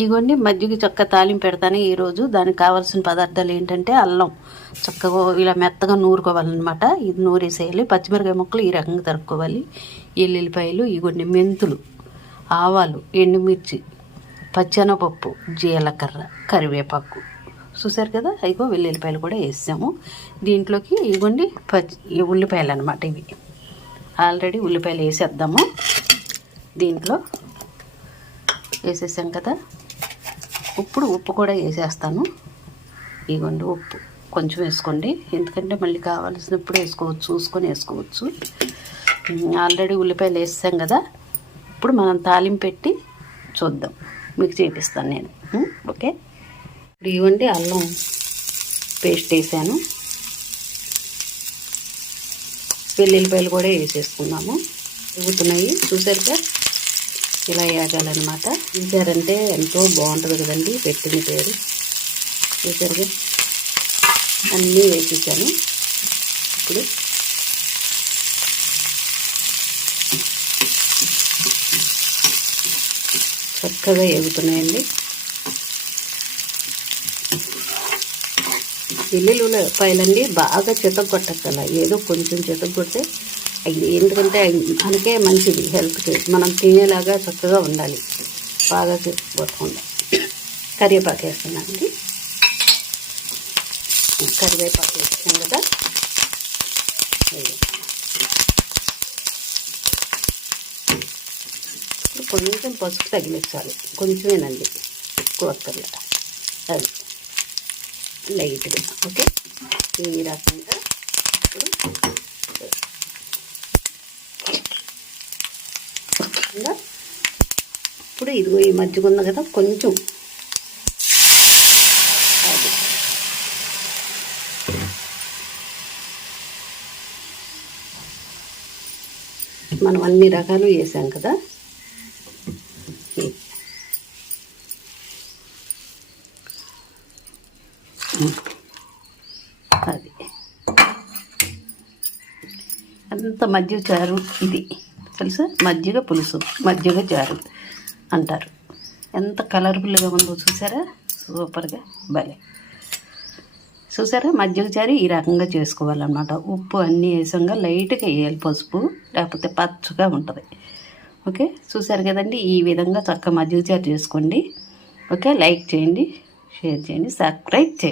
ఇగోండి మజ్జిగ చక్క తాలింపు పెడతాను. ఈరోజు దానికి కావాల్సిన పదార్థాలు ఏంటంటే అల్లం. చక్కగా ఇలా మెత్తగా నూరుకోవాలన్నమాట. ఇది నూరేసేయాలి. పచ్చిమిరకాయ ముక్కలు ఈ రకంగా తరుక్కోవాలి. ఎల్లుల్లిపాయలు ఇగోండి మెంతులు ఆవాలు ఎండుమిర్చి పచ్చెనపప్పు జీలకర్ర కరివేపాకు. చూసారు కదా? అయిగో వెల్లుల్లిపాయలు కూడా వేసాము. దీంట్లోకి ఇగోండి పచ్చి ఉల్లిపాయలు అనమాట ఇవి. ఆల్రెడీ ఉల్లిపాయలు వేసేద్దాము. దీంట్లో వేసేసాం కదా? ఇప్పుడు ఉప్పు కూడా వేసేస్తాను. ఇగోండి ఉప్పు కొంచెం వేసుకోండి. ఎందుకంటే మళ్ళీ కావాల్సినప్పుడు వేసుకోవచ్చు చూసుకొని వేసుకోవచ్చు. ఆల్రెడీ ఉల్లిపాయలు వేసాం కదా. ఇప్పుడు మనం తాలింపు పెట్టి చూద్దాం. మీకు చేపిస్తాను నేను. ఓకే? ఇప్పుడు ఇవ్వండి అల్లం పేస్ట్ వేసాను. వెల్లుల్లిపాయలు కూడా వేసేసుకున్నాము ఎగుతున్నాయి చూసారుగా? ఇలా వేగాలన్నమాట చూసారంటే ఎంతో బాగుంటుంది కదండి పెట్టిన పేరు. చూసారుగా? అన్నీ వేసేసాను. ఇప్పుడు చక్కగా ఎగుతున్నాయండి ఎల్లుల్లిపాయలండి బాగా చితగొట్టక్కల ఏదో కొంచెం చితగొడితే అవి ఎందుకంటే మనకే మంచిది హెల్త్కి మనం తినేలాగా చక్కగా ఉండాలి. బాగా చితగొట్టకుండా కరివేపాకు వేస్తున్నానండి. కరివేపాకు వేసాం కదా. ఇప్పుడు కొంచెం పసుపు తగిలించాలి. కొంచెమేనండి. ఎక్కువ అక్కర్లేదు. అది లైట్గా ఓకే? ఈ రకంగా. ఇప్పుడు ఇంకా ఇప్పుడు ఇదిగో ఈ మజ్జిగ ఉంది కదా కొంచెం. అది మనం అన్ని రకాలు వేసాం కదా. అది. అంత మజ్జిగ చారు ఇది. తెలుసా మజ్జిగ పులుసు మజ్జిగ చారు అంటారు. ఎంత కలర్ఫుల్గా ఉందో చూసారా? సూపర్గా. భలే. చూసారా? మజ్జిగ చారు ఈ రకంగా చేసుకోవాలన్నమాట. ఉప్పు అన్నీ వేసంగా లైట్గా వేయాలి పసుపు లేకపోతే పచ్చగా ఉంటుంది. ఓకే? చూసారు కదండి? ఈ విధంగా చక్క మజ్జిగ చారు చేసుకోండి. ఓకే? లైక్ చేయండి షేర్ చేయండి సబ్స్క్రైబ్ చేయండి.